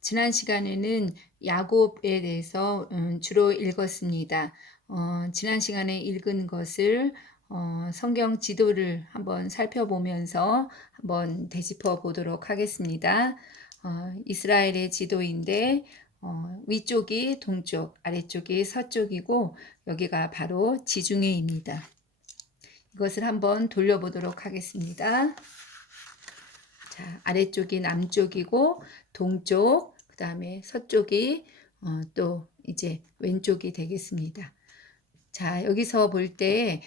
지난 시간에는 야곱에 대해서 주로 읽었습니다. 지난 시간에 읽은 것을 성경 지도를 한번 살펴보면서 한번 되짚어 보도록 하겠습니다. 이스라엘의 지도인데 위쪽이 동쪽, 아래쪽이 서쪽이고 여기가 바로 지중해입니다. 이것을 한번 돌려보도록 하겠습니다. 자, 아래쪽이 남쪽이고 동쪽, 그 다음에 서쪽이 또 이제 왼쪽이 되겠습니다. 자, 여기서 볼 때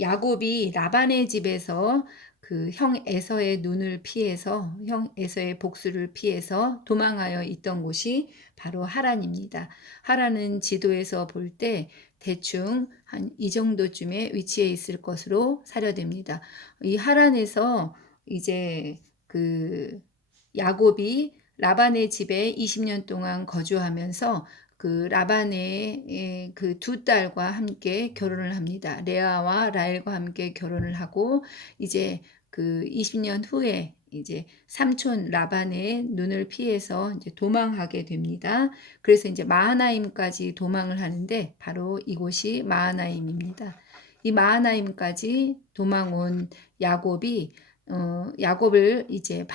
야곱이 라반의 집에서 그 형 에서의 눈을 피해서 형 에서의 복수를 피해서 도망하여 있던 곳이 바로 하란입니다. 하란은 지도에서 볼 때 대충 한 이 정도쯤에 위치해 있을 것으로 사려됩니다. 이 하란에서 이제 그 야곱이 라반의 집에 20년 동안 거주하면서 그 라반의 그 두 딸과 함께 결혼을 합니다. 레아와 라헬과 함께 결혼을 하고 이제 그 20년 후에 이제 삼촌 라반의 눈을 피해서 이제 도망하게 됩니다. 그래서 이제 마하나임까지 도망을 하는데 바로 이곳이 마하나임입니다. 이 마하나임까지 도망온 야곱이 야곱을 이제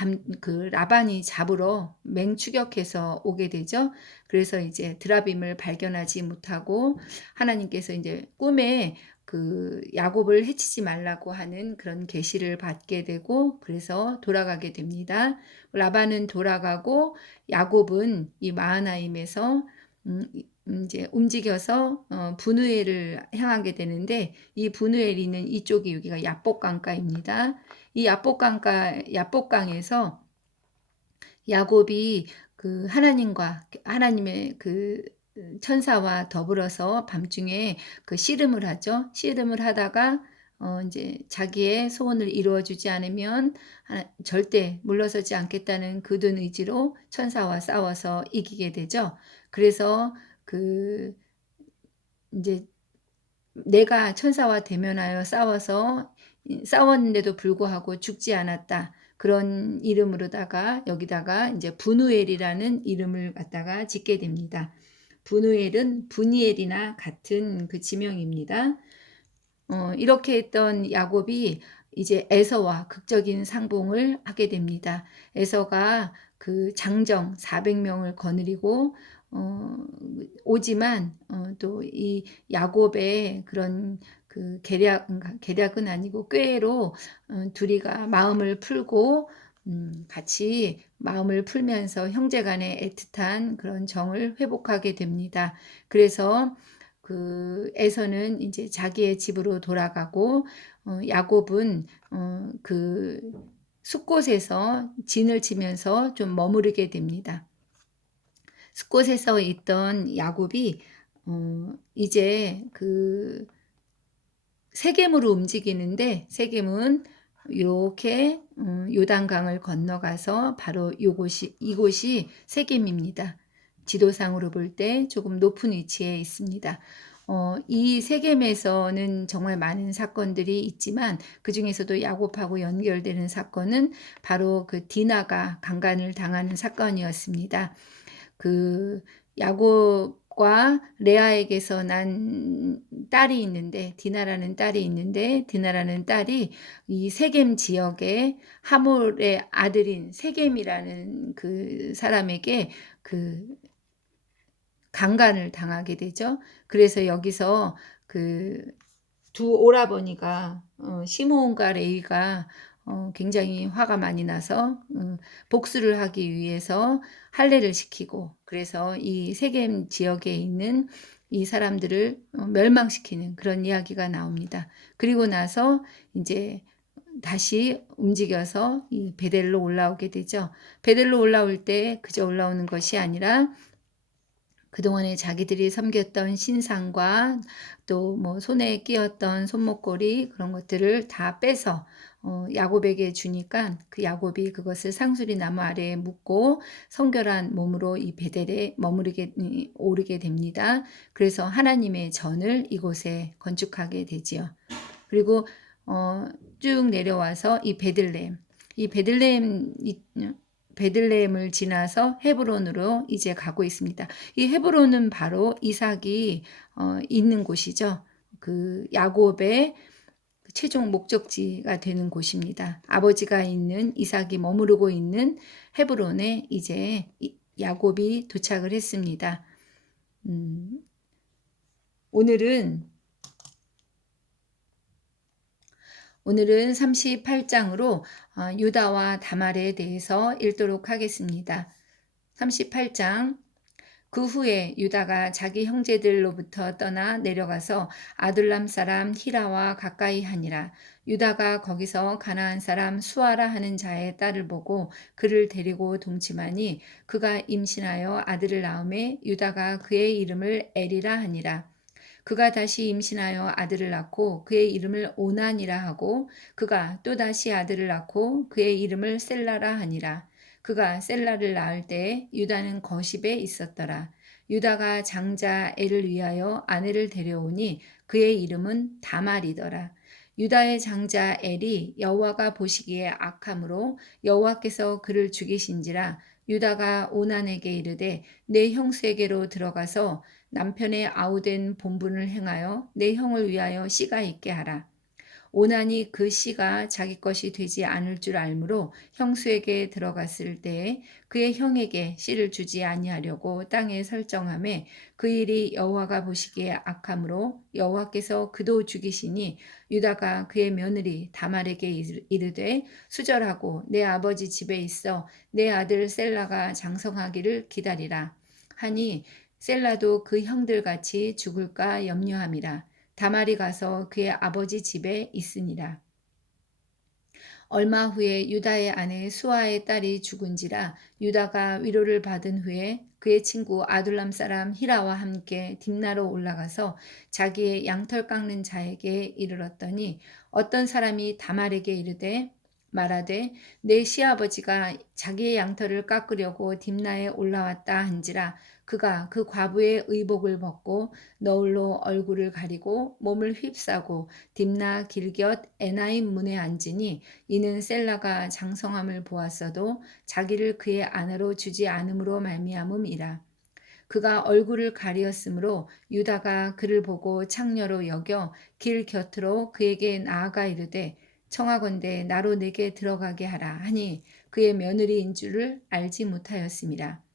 그 라반이 잡으러 맹추격해서 오게 되죠. 그래서 이제 드라빔을 발견하지 못하고 하나님께서 이제 꿈에 그 야곱을 해치지 말라고 하는 그런 계시를 받게 되고 그래서 돌아가게 됩니다. 라반은 돌아가고 야곱은 이 마하나임에서 이제 움직여서 분우엘을 향하게 되는데 이 분우엘이는 이쪽이 여기가 야복강가입니다. 이 야복강에서 야곱이 그 하나님의 그 천사와 더불어서 밤중에 그 씨름을 하죠. 씨름을 하다가 이제 자기의 소원을 이루어 주지 않으면 절대 물러서지 않겠다는 굳은 의지로 천사와 싸워서 이기게 되죠. 그래서 그 이제 내가 천사와 대면하여 싸웠는데도 불구하고 죽지 않았다. 그런 이름으로다가 여기다가 이제 분우엘이라는 이름을 갖다가 짓게 됩니다. 분우엘은 분이엘이나 같은 그 지명입니다. 이렇게 했던 야곱이 이제 에서와 극적인 상봉을 하게 됩니다. 에서가 그 장정 400명을 거느리고 오지만 또 이 야곱의 그런 그 계략은 아니고 꾀로 둘이가 마음을 풀고 같이 마음을 풀면서 형제간의 애틋한 그런 정을 회복하게 됩니다. 그래서 그 에서는 이제 자기의 집으로 돌아가고 야곱은 그 숫곳에서 진을 치면서 좀 머무르게 됩니다. 숫곳에서 있던 야곱이 이제 그 세겜으로 움직이는데 세겜은 이렇게 요단강을 건너가서 바로 이곳이 세겜입니다. 지도상으로 볼 때 조금 높은 위치에 있습니다. 이 세겜에서는 정말 많은 사건들이 있지만 그 중에서도 야곱하고 연결되는 사건은 바로 그 디나가 강간을 당하는 사건이었습니다. 그 야곱과 레아에게서 난 딸이 있는데 디나라는 딸이 이 세겜 지역의 하몰의 아들인 세겜이라는 그 사람에게 그 강간을 당하게 되죠. 그래서 여기서 그 두 오라버니가 시므온과 레위가 굉장히 화가 많이 나서 복수를 하기 위해서 할례를 시키고 그래서 이 세겜 지역에 있는 이 사람들을 멸망시키는 그런 이야기가 나옵니다. 그리고 나서 이제 다시 움직여서 이 베델로 올라오게 되죠. 베델로 올라올 때 그저 올라오는 것이 아니라 그동안에 자기들이 섬겼던 신상과 또 뭐 손에 끼었던 손목걸이 그런 것들을 다 빼서 야곱에게 주니까 그 야곱이 그것을 상수리 나무 아래에 묻고 성결한 몸으로 이 베델에 오르게 됩니다. 그래서 하나님의 전을 이곳에 건축하게 되지요. 그리고 쭉 내려와서 이 베들레헴 이 베들레헴을 지나서 헤브론으로 이제 가고 있습니다. 이 헤브론은 바로 이삭이 있는 곳이죠. 그 야곱의 최종 목적지가 되는 곳입니다. 아버지가 있는 이삭이 머무르고 있는 헤브론에 이제 야곱이 도착을 했습니다. 오늘은 38장으로 유다와 다말에 대해서 읽도록 하겠습니다. 38장. 그 후에 유다가 자기 형제들로부터 떠나 내려가서 아둘람 사람 히라와 가까이 하니라. 유다가 거기서 가나안 사람 수아라 하는 자의 딸을 보고 그를 데리고 동침하니 그가 임신하여 아들을 낳음에 유다가 그의 이름을 에리라 하니라. 그가 다시 임신하여 아들을 낳고 그의 이름을 오난이라 하고 그가 또다시 아들을 낳고 그의 이름을 셀라라 하니라. 그가 셀라를 낳을 때에 유다는 거십에 있었더라. 유다가 장자 엘을 위하여 아내를 데려오니 그의 이름은 다말이더라. 유다의 장자 엘이 여호와가 보시기에 악함으로 여호와께서 그를 죽이신지라. 유다가 오난에게 이르되 내 형수에게로 들어가서 남편의 아우된 본분을 행하여 내 형을 위하여 씨가 있게 하라. 오난이 그 씨가 자기 것이 되지 않을 줄 알므로 형수에게 들어갔을 때에 그의 형에게 씨를 주지 아니하려고 땅에 설정하매 그 일이 여호와가 보시기에 악함으로 여호와께서 그도 죽이시니 유다가 그의 며느리 다말에게 이르되 수절하고 내 아버지 집에 있어 내 아들 셀라가 장성하기를 기다리라 하니 셀라도 그 형들같이 죽을까 염려함이라. 다말이 가서 그의 아버지 집에 있으니라. 얼마 후에 유다의 아내 수아의 딸이 죽은지라. 유다가 위로를 받은 후에 그의 친구 아둘람 사람 히라와 함께 딥나로 올라가서 자기의 양털 깎는 자에게 이르렀더니 어떤 사람이 다말에게 이르되 말하되 내 시아버지가 자기의 양털을 깎으려고 딥나에 올라왔다 한지라. 그가 그 과부의 의복을 벗고 너울로 얼굴을 가리고 몸을 휩싸고 딥나 길곁 에나임 문에 앉으니 이는 셀라가 장성함을 보았어도 자기를 그의 아내로 주지 않음으로 말미암음이라. 그가 얼굴을 가리었으므로 유다가 그를 보고 창녀로 여겨 길 곁으로 그에게 나아가 이르되 청하건대 나로 내게 들어가게 하라 하니 그의 며느리인 줄을 알지 못하였음이라.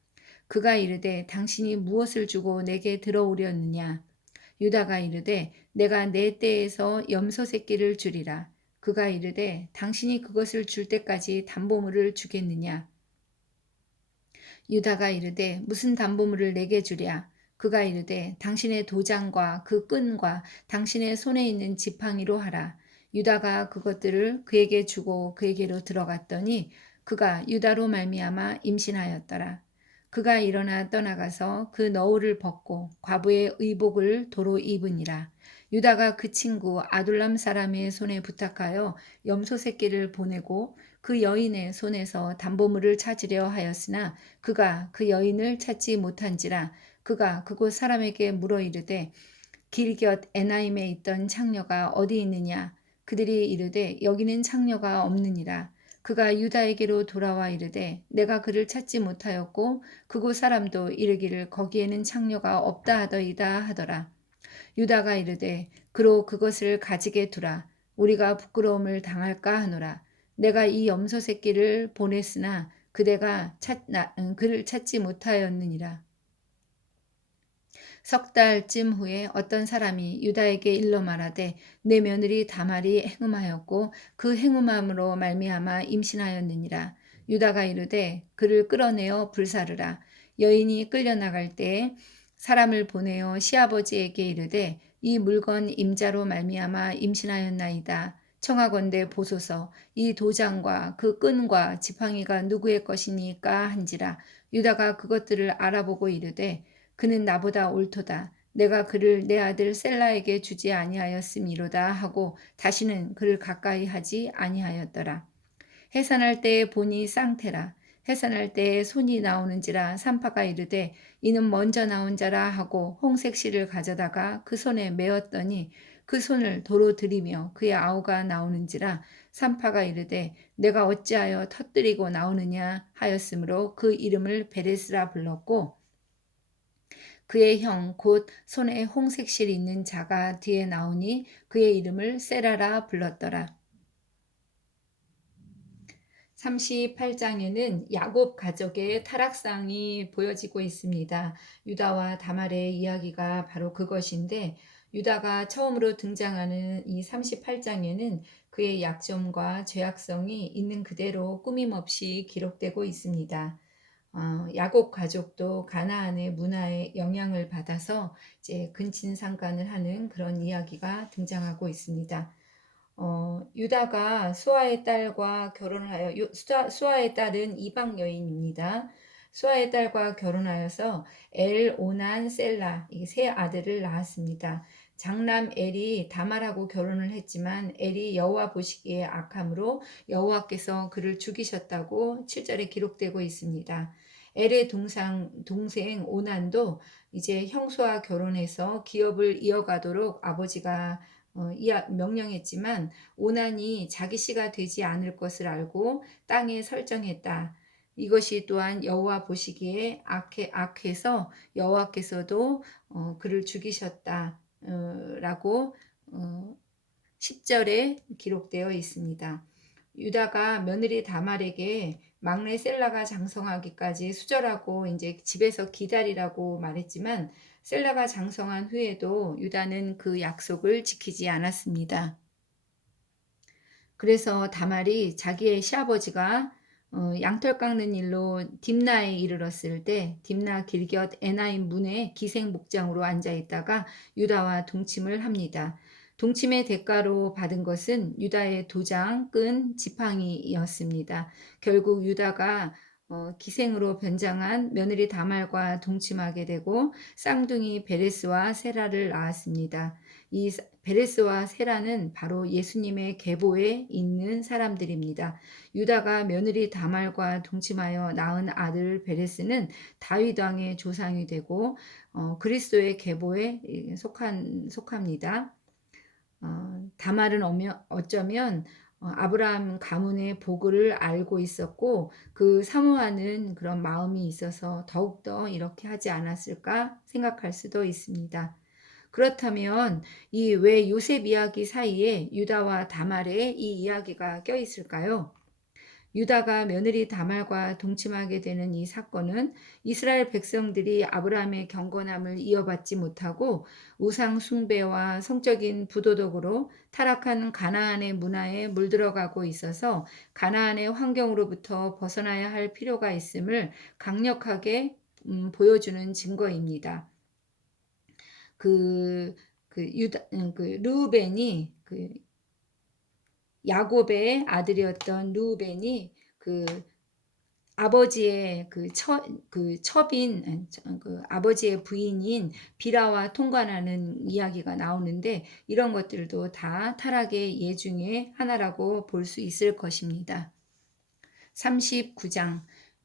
그가 이르되 당신이 무엇을 주고 내게 들어오려느냐. 유다가 이르되 내가 내 떼에서 염소 새끼를 주리라. 그가 이르되 당신이 그것을 줄 때까지 담보물을 주겠느냐. 유다가 이르되 무슨 담보물을 내게 주랴. 그가 이르되 당신의 도장과 그 끈과 당신의 손에 있는 지팡이로 하라. 유다가 그것들을 그에게 주고 그에게로 들어갔더니 그가 유다로 말미암아 임신하였더라. 그가 일어나 떠나가서 그 너울을 벗고 과부의 의복을 도로 입으니라. 유다가 그 친구 아둘람 사람의 손에 부탁하여 염소 새끼를 보내고 그 여인의 손에서 담보물을 찾으려 하였으나 그가 그 여인을 찾지 못한지라. 그가 그곳 사람에게 물어 이르되 길곁 에나임에 있던 창녀가 어디 있느냐. 그들이 이르되 여기는 창녀가 없느니라. 그가 유다에게로 돌아와 이르되 내가 그를 찾지 못하였고 그곳 사람도 이르기를 거기에는 창녀가 없다 하더이다 하더라. 유다가 이르되 그로 그것을 가지게 두라. 우리가 부끄러움을 당할까 하노라. 내가 이 염소 새끼를 보냈으나 그대가 그를 찾지 못하였느니라. 석 달쯤 후에 어떤 사람이 유다에게 일러 말하되 내 며느리 다말이 행음하였고 그 행음함으로 말미암아 임신하였느니라. 유다가 이르되 그를 끌어내어 불사르라. 여인이 끌려나갈 때에 사람을 보내어 시아버지에게 이르되 이 물건 임자로 말미암아 임신하였나이다. 청하건대 보소서. 이 도장과 그 끈과 지팡이가 누구의 것이니까 한지라. 유다가 그것들을 알아보고 이르되 그는 나보다 옳도다. 내가 그를 내 아들 셀라에게 주지 아니하였음이로다 하고 다시는 그를 가까이 하지 아니하였더라. 해산할 때에 보니 쌍태라. 해산할 때에 손이 나오는지라 산파가 이르되 이는 먼저 나온 자라 하고 홍색 실을 가져다가 그 손에 메었더니 그 손을 도로 들이며 그의 아우가 나오는지라. 산파가 이르되 내가 어찌하여 터뜨리고 나오느냐 하였으므로 그 이름을 베레스라 불렀고 그의 형 곧 손에 홍색실이 있는 자가 뒤에 나오니 그의 이름을 세라라 불렀더라. 38장에는 야곱 가족의 타락상이 보여지고 있습니다. 유다와 다말의 이야기가 바로 그것인데 유다가 처음으로 등장하는 이 38장에는 그의 약점과 죄악성이 있는 그대로 꾸밈없이 기록되고 있습니다. 야곱 가족도 가나안의 문화에 영향을 받아서 이제 근친상간을 하는 그런 이야기가 등장하고 있습니다. 유다가 수아의 딸과 결혼하여 수아의 딸은 이방 여인입니다. 수아의 딸과 결혼하여서 엘, 오난, 셀라 이 세 아들을 낳았습니다. 장남 엘이 다말하고 결혼을 했지만 엘이 여호와 보시기에 악함으로 여호와께서 그를 죽이셨다고 7절에 기록되고 있습니다. 엘의 동생 오난도 이제 형수와 결혼해서 기업을 이어가도록 아버지가 명령했지만 오난이 자기 씨가 되지 않을 것을 알고 땅에 설정했다. 이것이 또한 여호와 보시기에 악해서 여호와께서도 그를 죽이셨다. 라고 10절에 기록되어 있습니다. 유다가 며느리 다말에게 막내 셀라가 장성하기까지 수절하고 이제 집에서 기다리라고 말했지만 셀라가 장성한 후에도 유다는 그 약속을 지키지 않았습니다. 그래서 다말이 자기의 시아버지가 양털 깎는 일로 딥나에 이르렀을 때 딥나 길곁 에나임 문에 기생 목장으로 앉아 있다가 유다와 동침을 합니다. 동침의 대가로 받은 것은 유다의 도장, 끈, 지팡이였습니다. 결국 유다가 기생으로 변장한 며느리 다말과 동침하게 되고 쌍둥이 베레스와 세라를 낳았습니다. 이 베레스와 세라는 바로 예수님의 계보에 있는 사람들입니다. 유다가 며느리 다말과 동침하여 낳은 아들 베레스는 다윗 왕의 조상이 되고 그리스도의 계보에 속합니다. 다말은 어쩌면 아브라함 가문의 보고를 알고 있었고 그 사모하는 그런 마음이 있어서 더욱더 이렇게 하지 않았을까 생각할 수도 있습니다. 그렇다면 이 왜 요셉 이야기 사이에 유다와 다말의 이 이야기가 껴 있을까요? 유다가 며느리 다말과 동침하게 되는 이 사건은 이스라엘 백성들이 아브라함의 경건함을 이어받지 못하고 우상 숭배와 성적인 부도덕으로 타락한 가나안의 문화에 물들어가고 있어서 가나안의 환경으로부터 벗어나야 할 필요가 있음을 강력하게 보여주는 증거입니다. 르우벤이 야곱의 아들이었던 르우벤이 아버지의 첩인 아버지의 부인인 비라와 통관하는 이야기가 나오는데 이런 것들도 다 타락의 예 중에 하나라고 볼 수 있을 것입니다. 39장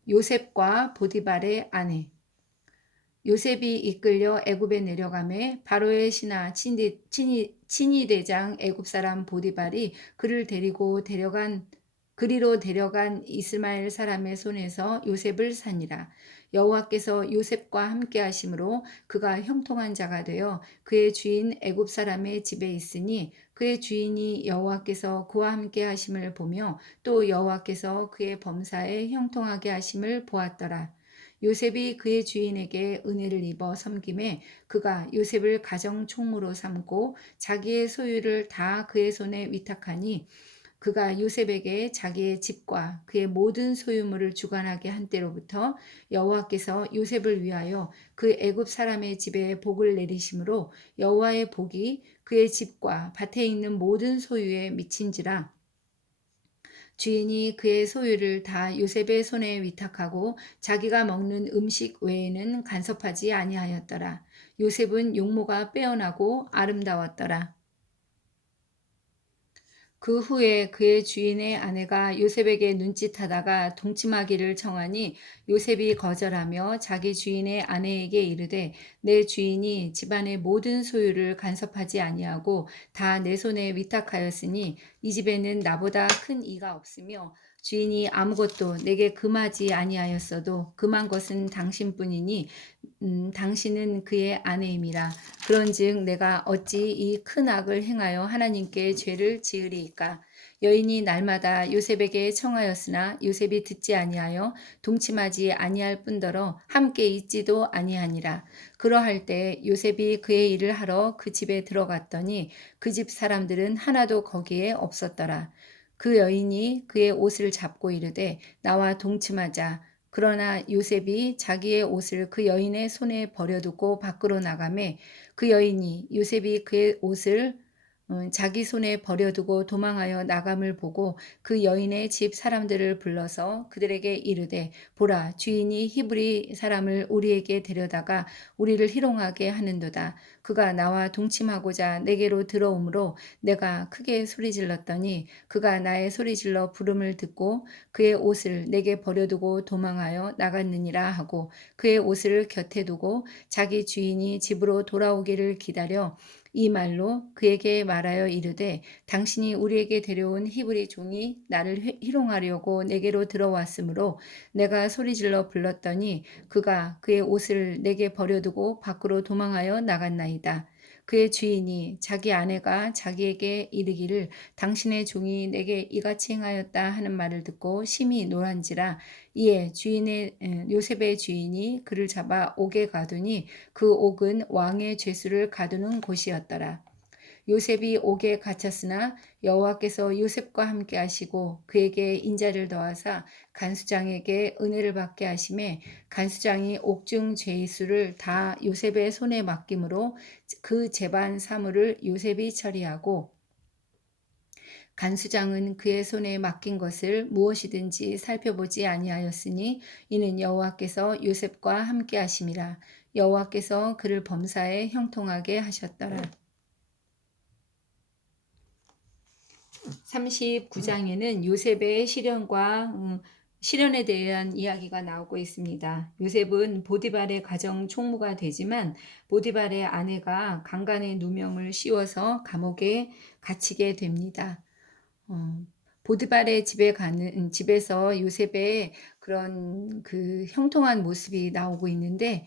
요셉과 보디발의 아내 요셉이 이끌려 애굽에 내려가매 바로의 신하 친위 대장 애굽 사람 보디발이 그리로 데려간 이스마엘 사람의 손에서 요셉을 산이라. 여호와께서 요셉과 함께 하심으로 그가 형통한 자가 되어 그의 주인 애굽 사람의 집에 있으니 그의 주인이 여호와께서 그와 함께 하심을 보며 또 여호와께서 그의 범사에 형통하게 하심을 보았더라. 요셉이 그의 주인에게 은혜를 입어 섬김에 그가 요셉을 가정 총무로 삼고 자기의 소유를 다 그의 손에 위탁하니 그가 요셉에게 자기의 집과 그의 모든 소유물을 주관하게 한 때로부터 여호와께서 요셉을 위하여 그 애굽 사람의 집에 복을 내리심으로 여호와의 복이 그의 집과 밭에 있는 모든 소유에 미친지라. 주인이 그의 소유를 다 요셉의 손에 위탁하고 자기가 먹는 음식 외에는 간섭하지 아니하였더라. 요셉은 용모가 빼어나고 아름다웠더라. 그 후에 그의 주인의 아내가 요셉에게 눈짓하다가 동침하기를 청하니 요셉이 거절하며 자기 주인의 아내에게 이르되 내 주인이 집안의 모든 소유를 간섭하지 아니하고 다 내 손에 위탁하였으니 이 집에는 나보다 큰 이가 없으며 주인이 아무것도 내게 금하지 아니하였어도 금한 것은 당신뿐이니 당신은 그의 아내임이라. 그런즉 내가 어찌 이 큰 악을 행하여 하나님께 죄를 지으리이까. 여인이 날마다 요셉에게 청하였으나 요셉이 듣지 아니하여 동침하지 아니할 뿐더러 함께 있지도 아니하니라. 그러할 때 요셉이 그의 일을 하러 그 집에 들어갔더니 그 집 사람들은 하나도 거기에 없었더라. 그 여인이 그의 옷을 잡고 이르되 나와 동침하자. 그러나 요셉이 자기의 옷을 그 여인의 손에 버려두고 밖으로 나가매 그 여인이 요셉이 그의 옷을 자기 손에 버려두고 도망하여 나감을 보고 그 여인의 집 사람들을 불러서 그들에게 이르되 보라 주인이 히브리 사람을 우리에게 데려다가 우리를 희롱하게 하는도다. 그가 나와 동침하고자 내게로 들어오므로 내가 크게 소리질렀더니 그가 나의 소리질러 부름을 듣고 그의 옷을 내게 버려두고 도망하여 나갔느니라 하고 그의 옷을 곁에 두고 자기 주인이 집으로 돌아오기를 기다려 이 말로 그에게 말하여 이르되 당신이 우리에게 데려온 히브리 종이 나를 희롱하려고 내게로 들어왔으므로 내가 소리질러 불렀더니 그가 그의 옷을 내게 버려두고 밖으로 도망하여 나갔나이다. 그의 주인이 자기 아내가 자기에게 이르기를 당신의 종이 내게 이같이 행하였다 하는 말을 듣고 심히 노란지라. 이에 요셉의 주인이 그를 잡아 옥에 가두니 그 옥은 왕의 죄수를 가두는 곳이었더라. 요셉이 옥에 갇혔으나 여호와께서 요셉과 함께 하시고 그에게 인자를 더하사 간수장에게 은혜를 받게 하심에 간수장이 옥중 죄수를 다 요셉의 손에 맡김으로 그 재반 사물을 요셉이 처리하고 간수장은 그의 손에 맡긴 것을 무엇이든지 살펴보지 아니하였으니 이는 여호와께서 요셉과 함께 하심이라. 여호와께서 그를 범사에 형통하게 하셨더라. 39장에는 요셉의 시련에 대한 이야기가 나오고 있습니다. 요셉은 보디발의 가정 총무가 되지만 보디발의 아내가 강간의 누명을 씌워서 감옥에 갇히게 됩니다. 보디발의 집에서 요셉의 그런 그 형통한 모습이 나오고 있는데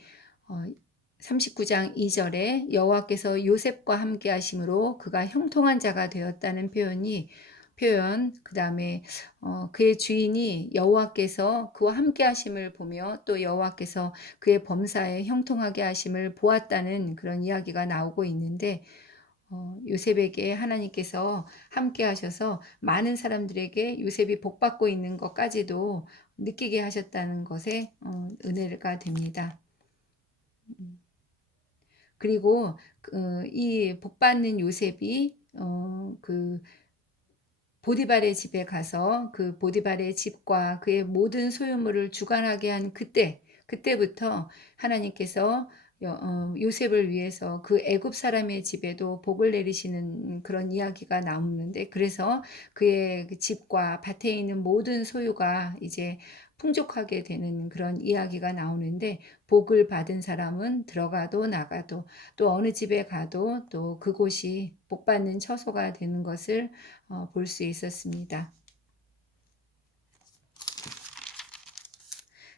39장 2절에 여호와께서 요셉과 함께 하심으로 그가 형통한 자가 되었다는 표현 그다음에 그의 주인이 여호와께서 그와 함께 하심을 보며 또 여호와께서 그의 범사에 형통하게 하심을 보았다는 그런 이야기가 나오고 있는데 요셉에게 하나님께서 함께 하셔서 많은 사람들에게 요셉이 복받고 있는 것까지도 느끼게 하셨다는 것에 은혜가 됩니다. 그리고 이 복받는 요셉이 그 보디발의 집에 가서 그 보디발의 집과 그의 모든 소유물을 주관하게 한 그때부터 하나님께서 요셉을 위해서 그 애굽 사람의 집에도 복을 내리시는 그런 이야기가 나오는데 그래서 그의 그 집과 밭에 있는 모든 소유가 이제 풍족하게 되는 그런 이야기가 나오는데 복을 받은 사람은 들어가도 나가도 또 어느 집에 가도 또 그곳이 복받는 처소가 되는 것을 볼 수 있었습니다.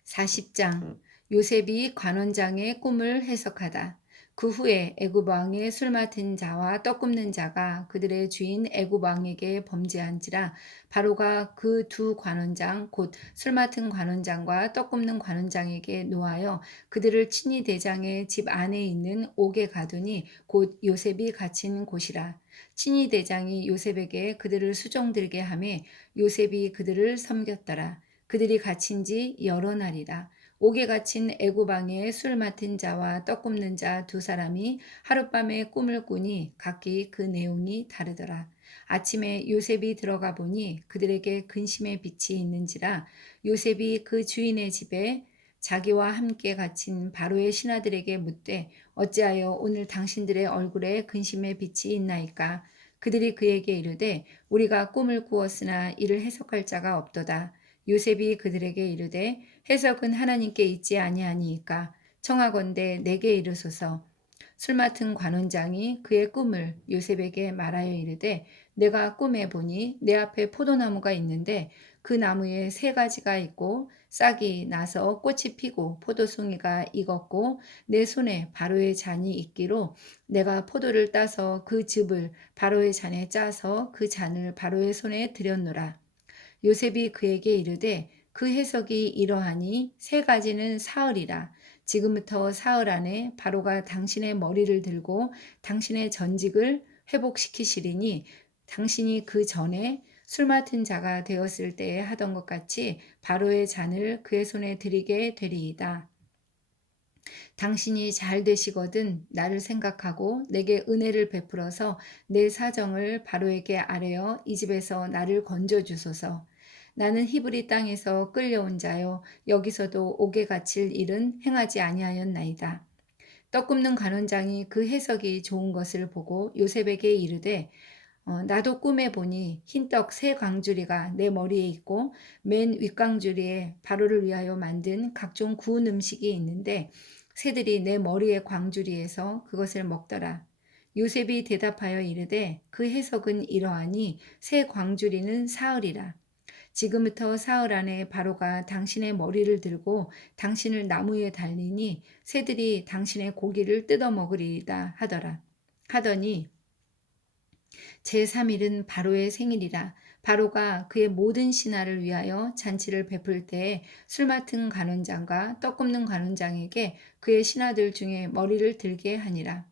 40장 요셉이 관원장의 꿈을 해석하다. 그 후에 애굽 왕의 술 맡은 자와 떡 굽는 자가 그들의 주인 애굽 왕에게 범죄한지라 바로가 그 두 관원장 곧 술 맡은 관원장과 떡 굽는 관원장에게 노하여 그들을 친위 대장의 집 안에 있는 옥에 가두니 곧 요셉이 갇힌 곳이라. 친위 대장이 요셉에게 그들을 수종들게 하매 요셉이 그들을 섬겼더라. 그들이 갇힌 지 여러 날이라. 옥에 갇힌 애굽 왕의 술 맡은 자와 떡 굽는 자 두 사람이 하룻밤에 꿈을 꾸니 각기 그 내용이 다르더라. 아침에 요셉이 들어가 보니 그들에게 근심의 빛이 있는지라 요셉이 그 주인의 집에 자기와 함께 갇힌 바로의 신하들에게 묻되 어찌하여 오늘 당신들의 얼굴에 근심의 빛이 있나이까? 그들이 그에게 이르되 우리가 꿈을 꾸었으나 이를 해석할 자가 없도다. 요셉이 그들에게 이르되 해석은 하나님께 있지 아니하니이까 청하건대 내게 이르소서. 술 맡은 관원장이 그의 꿈을 요셉에게 말하여 이르되 내가 꿈에 보니 내 앞에 포도나무가 있는데 그 나무에 세 가지가 있고 싹이 나서 꽃이 피고 포도송이가 익었고 내 손에 바로의 잔이 있기로 내가 포도를 따서 그 즙을 바로의 잔에 짜서 그 잔을 바로의 손에 들였노라. 요셉이 그에게 이르되 그 해석이 이러하니 세 가지는 사흘이라. 지금부터 사흘 안에 바로가 당신의 머리를 들고 당신의 전직을 회복시키시리니 당신이 그 전에 술 맡은 자가 되었을 때에 하던 것 같이 바로의 잔을 그의 손에 드리게 되리이다. 당신이 잘 되시거든 나를 생각하고 내게 은혜를 베풀어서 내 사정을 바로에게 아뢰어 이 집에서 나를 건져 주소서. 나는 히브리 땅에서 끌려온 자요 여기서도 옥에 갇힐 일은 행하지 아니하였나이다. 떡 굽는 관원장이 그 해석이 좋은 것을 보고 요셉에게 이르되 나도 꿈에 보니 흰떡 세 광주리가 내 머리에 있고 맨 윗광주리에 바로를 위하여 만든 각종 구운 음식이 있는데 새들이 내 머리의 광주리에서 그것을 먹더라. 요셉이 대답하여 이르되 그 해석은 이러하니 새 광주리는 사흘이라. 지금부터 사흘 안에 바로가 당신의 머리를 들고 당신을 나무에 달리니 새들이 당신의 고기를 뜯어 먹으리이다 하더니 제3일은 바로의 생일이라. 바로가 그의 모든 신하를 위하여 잔치를 베풀 때에 술 맡은 관원장과 떡 굽는 관원장에게 그의 신하들 중에 머리를 들게 하니라.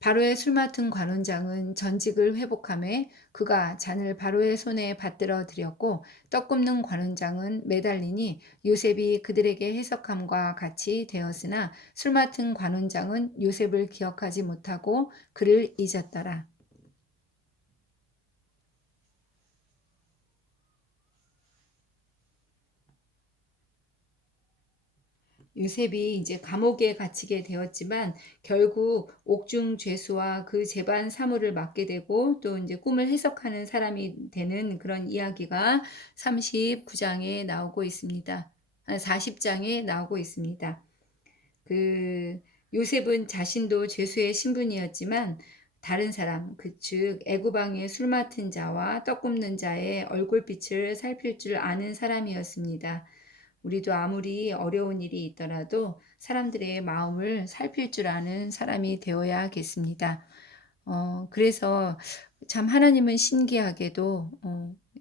바로의 술 맡은 관원장은 전직을 회복하매 그가 잔을 바로의 손에 받들어 드렸고 떡 굽는 관원장은 매달리니 요셉이 그들에게 해석함과 같이 되었으나 술 맡은 관원장은 요셉을 기억하지 못하고 그를 잊었더라. 요셉이 이제 감옥에 갇히게 되었지만 결국 옥중 죄수와 그 재반 사무를 맡게 되고 또 이제 꿈을 해석하는 사람이 되는 그런 이야기가 39장에 나오고 있습니다. 40장에 나오고 있습니다. 그 요셉은 자신도 죄수의 신분이었지만 다른 사람, 즉 애굽 왕의 술 맡은 자와 떡 굽는 자의 얼굴빛을 살필 줄 아는 사람이었습니다. 우리도 아무리 어려운 일이 있더라도 사람들의 마음을 살필 줄 아는 사람이 되어야겠습니다. 그래서 참 하나님은 신기하게도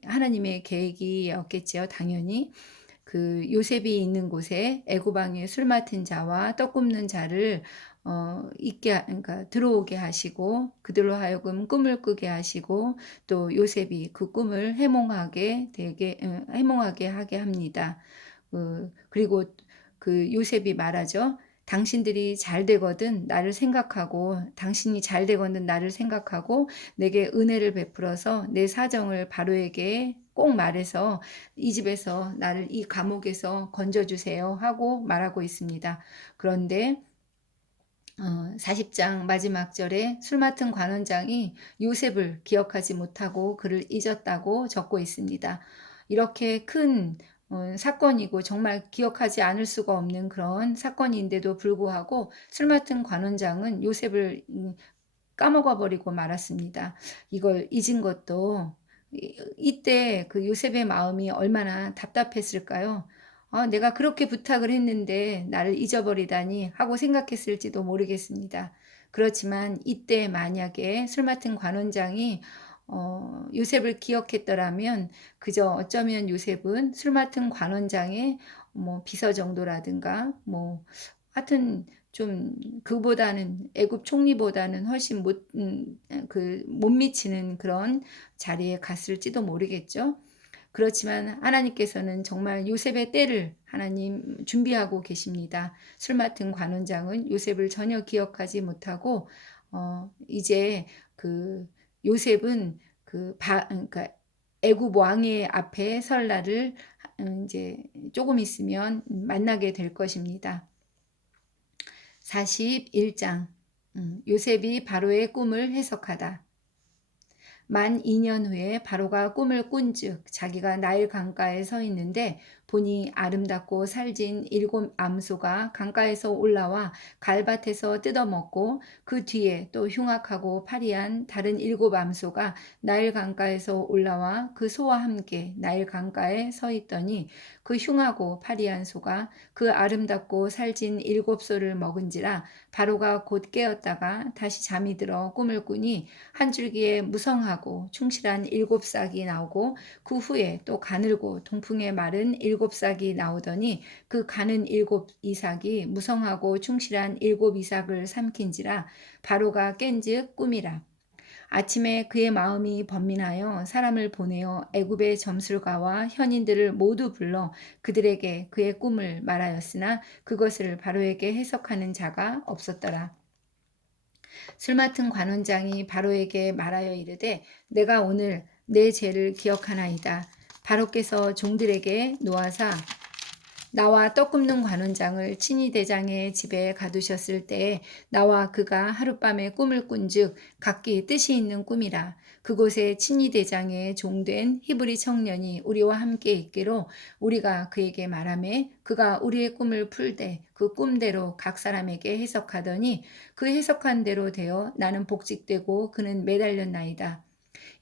하나님의 계획이었겠지요, 당연히. 그 요셉이 있는 곳에 애굽 왕의 술 맡은 자와 떡 굽는 자를 그러니까 들어오게 하시고 그들로 하여금 꿈을 꾸게 하시고 또 요셉이 그 꿈을 해몽하게 하게 합니다. 그리고 그 요셉이 말하죠. 당신들이 잘 되거든 나를 생각하고 당신이 잘 되거든 나를 생각하고 내게 은혜를 베풀어서 내 사정을 바로에게 꼭 말해서 이 집에서 나를 이 감옥에서 건져주세요 하고 말하고 있습니다. 그런데 40장 마지막 절에 술 맡은 관원장이 요셉을 기억하지 못하고 그를 잊었다고 적고 있습니다. 이렇게 큰 사건이고 정말 기억하지 않을 수가 없는 그런 사건인데도 불구하고 술 맡은 관원장은 요셉을 까먹어 버리고 말았습니다. 이걸 잊은 것도 이때 그 요셉의 마음이 얼마나 답답했을까요? 내가 그렇게 부탁을 했는데 나를 잊어버리다니 하고 생각했을지도 모르겠습니다. 그렇지만 이때 만약에 술 맡은 관원장이 요셉을 기억했더라면 그저 어쩌면 요셉은 술 맡은 관원장의 뭐 비서 정도라든가 뭐 하여튼 좀 그보다는 애굽 총리보다는 훨씬 못 미치는 그런 자리에 갔을지도 모르겠죠. 그렇지만 하나님께서는 정말 요셉의 때를 하나님 준비하고 계십니다. 술 맡은 관원장은 요셉을 전혀 기억하지 못하고 이제 그 요셉은 그러니까 애굽 왕의 앞에 설 날을 이제 조금 있으면 만나게 될 것입니다. 41장 요셉이 바로의 꿈을 해석하다. 만 2년 후에 바로가 꿈을 꾼즉 자기가 나일 강가에 서 있는데 보니 아름답고 살진 7 암소가 강가에서 올라와 갈밭에서 뜯어먹고 그 뒤에 또 흉악하고 파리한 다른 7 암소가 나일 강가에서 올라와 그 소와 함께 나일 강가에 서 있더니 그 흉하고 파리한 소가 그 아름답고 살진 7소를 먹은지라 바로가 곧 깨었다가 다시 잠이 들어 꿈을 꾸니 한 줄기에 무성하고 충실한 7싹이 나오고 그 후에 또 가늘고 동풍에 마른 7싹이 나오더니 그 가는 7이삭이 무성하고 충실한 7이삭을 삼킨지라 바로가 깬즉 꿈이라. 아침에 그의 마음이 번민하여 사람을 보내어 애굽의 점술가와 현인들을 모두 불러 그들에게 그의 꿈을 말하였으나 그것을 바로에게 해석하는 자가 없었더라. 술 맡은 관원장이 바로에게 말하여 이르되 내가 오늘 내 죄를 기억하나이다. 바로께서 종들에게 노하사 나와 떡 굽는 관원장을 친위 대장의 집에 가두셨을 때에 나와 그가 하룻밤에 꿈을 꾼즉 각기 뜻이 있는 꿈이라. 그곳에 친위 대장의 종된 히브리 청년이 우리와 함께 있기로 우리가 그에게 말하매 그가 우리의 꿈을 풀되 그 꿈대로 각 사람에게 해석하더니 그 해석한 대로 되어 나는 복직되고 그는 매달렸나이다.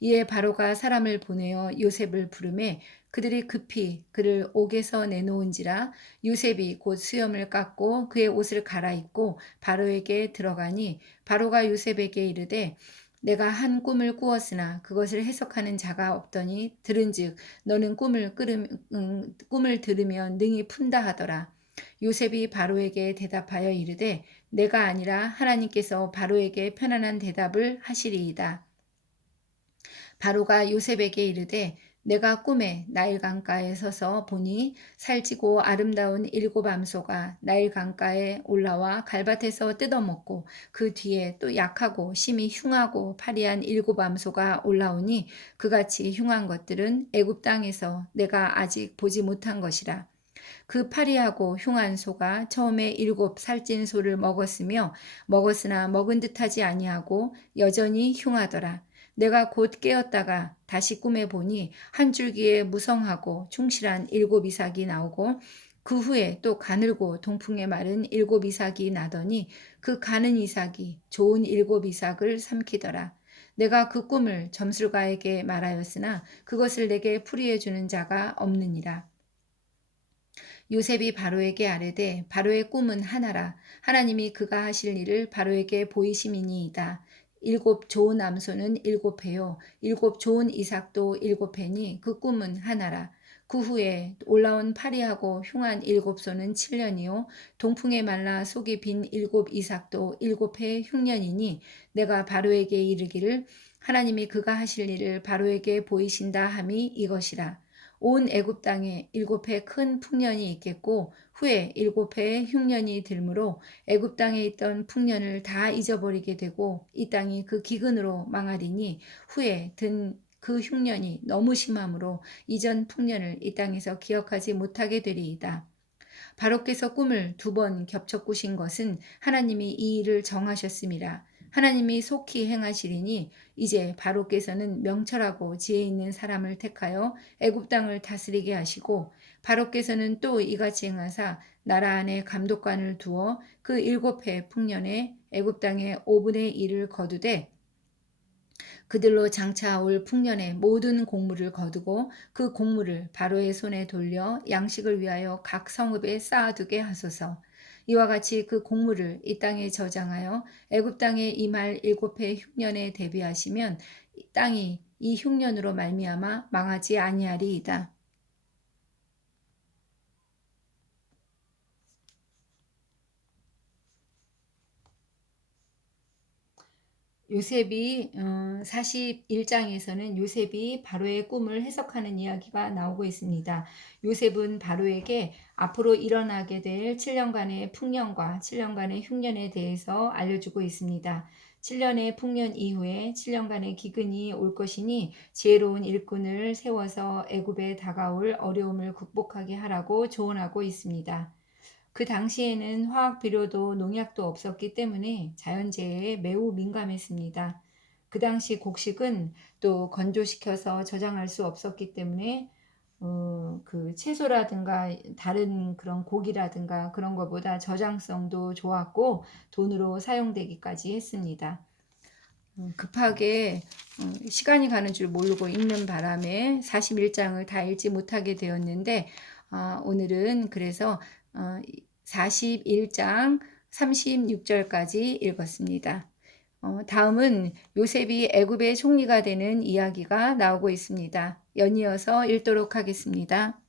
이에 바로가 사람을 보내어 요셉을 부르매 그들이 급히 그를 옥에서 내놓은지라. 요셉이 곧 수염을 깎고 그의 옷을 갈아입고 바로에게 들어가니 바로가 요셉에게 이르되 내가 한 꿈을 꾸었으나 그것을 해석하는 자가 없더니 들은즉 너는 꿈을 들으면 능히 푼다 하더라. 요셉이 바로에게 대답하여 이르되 내가 아니라 하나님께서 바로에게 편안한 대답을 하시리이다. 바로가 요셉에게 이르되 내가 꿈에 나일 강가에 서서 보니 살찌고 아름다운 7 암소가 나일 강가에 올라와 갈밭에서 뜯어먹고 그 뒤에 또 약하고 심히 흉하고 파리한 7 암소가 올라오니 그같이 흉한 것들은 애굽 땅에서 내가 아직 보지 못한 것이라. 그 파리하고 흉한 소가 처음에 7 살찐 소를 먹었으나 먹은 듯하지 아니하고 여전히 흉하더라. 내가 곧 깨었다가 다시 꿈에 보니 한 줄기에 무성하고 충실한 7이삭이 나오고 그 후에 또 가늘고 동풍에 마른 7이삭이 나더니 그 가는 이삭이 좋은 7이삭을 삼키더라. 내가 그 꿈을 점술가에게 말하였으나 그것을 내게 풀이해 주는 자가 없느니라. 요셉이 바로에게 아뢰되 바로의 꿈은 하나라. 하나님이 그가 하실 일을 바로에게 보이심이니이다. 7 좋은 암소는 7회요 7 좋은 이삭도 7회니 그 꿈은 하나라. 그 후에 올라온 파리하고 흉한 7소는 7년이요 동풍에 말라 속이 빈 7이삭도 7회 흉년이니 내가 바로에게 이르기를 하나님이 그가 하실 일을 바로에게 보이신다 함이 이것이라. 온 애굽 땅에 7해 큰 풍년이 있겠고 후에 7해의 흉년이 들므로 애굽 땅에 있던 풍년을 다 잊어버리게 되고 이 땅이 그 기근으로 망하리니 후에 든 그 흉년이 너무 심함으로 이전 풍년을 이 땅에서 기억하지 못하게 되리이다. 바로께서 꿈을 2번 겹쳐 꾸신 것은 하나님이 이 일을 정하셨음이라. 하나님이 속히 행하시리니 이제 바로께서는 명철하고 지혜 있는 사람을 택하여 애굽 땅을 다스리게 하시고 바로께서는 또 이같이 행하사 나라 안에 감독관을 두어 그 7해 풍년에 애굽 땅의 5분의 1을 거두되 그들로 장차 올 풍년의 모든 곡물을 거두고 그 곡물을 바로의 손에 돌려 양식을 위하여 각 성읍에 쌓아두게 하소서. 이와 같이 그 곡물을 이 땅에 저장하여 애굽 땅에 임할 7해 흉년에 대비하시면 땅이 이 흉년으로 말미암아 망하지 아니하리이다. 요셉이 41장에서는 요셉이 바로의 꿈을 해석하는 이야기가 나오고 있습니다. 요셉은 바로에게 앞으로 일어나게 될 7년간의 풍년과 7년간의 흉년에 대해서 알려주고 있습니다. 7년의 풍년 이후에 7년간의 기근이 올 것이니 지혜로운 일꾼을 세워서 애굽에 다가올 어려움을 극복하게 하라고 조언하고 있습니다. 그 당시에는 화학 비료도 농약도 없었기 때문에 자연재해에 매우 민감했습니다. 그 당시 곡식은 또 건조시켜서 저장할 수 없었기 때문에 그 채소라든가 다른 그런 고기라든가 그런 것보다 저장성도 좋았고 돈으로 사용되기까지 했습니다. 급하게 시간이 가는 줄 모르고 읽는 바람에 41장을 다 읽지 못하게 되었는데 오늘은 그래서 41장 36절까지 읽었습니다. 다음은 요셉이 애굽의 총리가 되는 이야기가 나오고 있습니다. 연이어서 읽도록 하겠습니다.